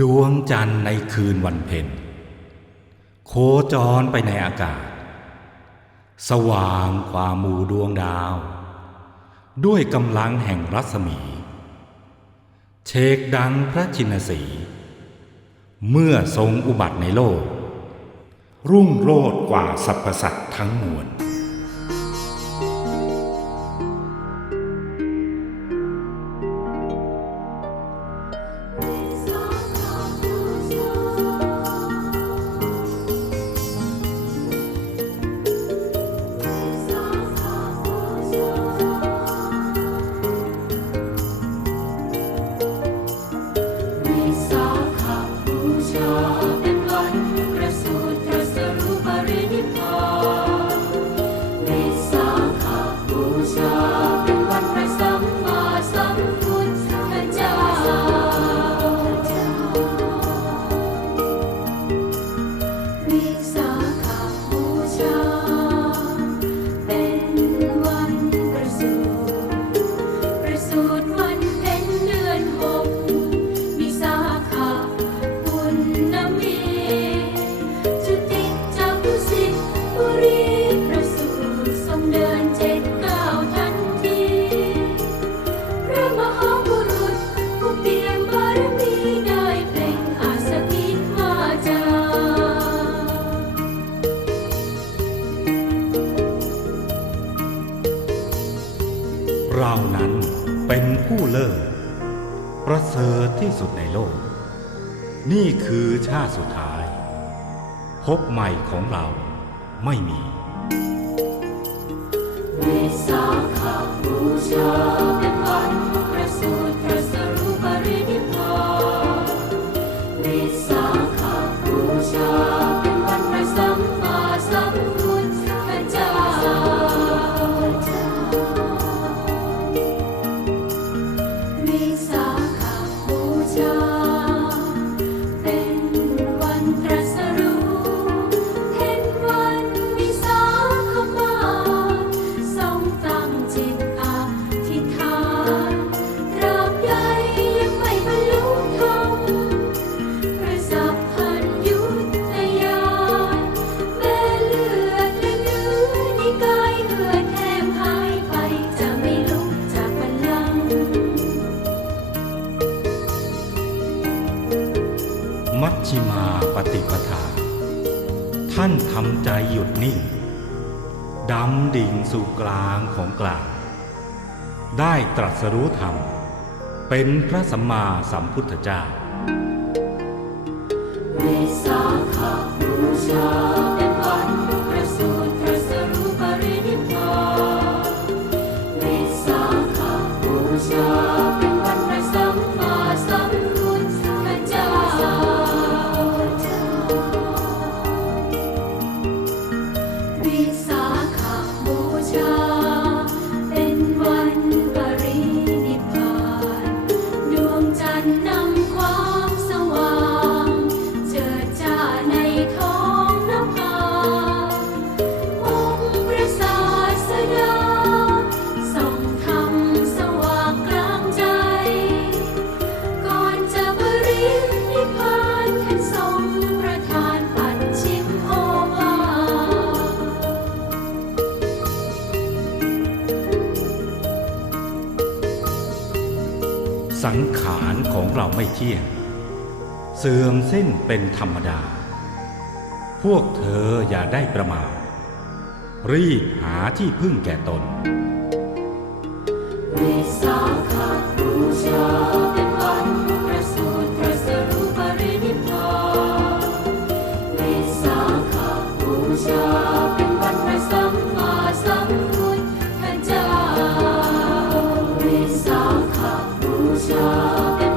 ดวงจันทร์ในคืนวันเพ็ญโคจรไปในอากาศ สว่างความหมู่ดวงดาว ด้วยกำลังแห่งรัศมี เชกดังพระชินสี เมื่อทรงอุบัติในโลก รุ่งโรจน์กว่าสรรพสัตว์ทั้งมวล เรานั้นเป็นผู้เลิศประเสริฐที่สุดในโลก นี่คือชาติสุดท้าย พบใหม่ของเราไม่มีวิสาขบูชา มัชชิมาปฏิปทา ท่านทำใจหยุดนิ่งดำดิ่งสู่กลางของกลาง ได้ตรัสรู้ธรรม เป็นพระสัมมาสัมพุทธเจ้าวิสาขบูชาเป็นวันประสูติตรัสรู้ปรินิพพานวิสาขบูชา สังขารของเราไม่เที่ยง เสื่อมสิ้นเป็นธรรมดา พวกเธออย่าได้ประมาทรีบหาที่พึ่งแก่ตนวิสาขบูชาเป็นวันประสูติตรัสรู้ปรินิพวิสาขบูชาเป็นวันพระสัมมาสัมพุทธเจ้าวิสาข 故乡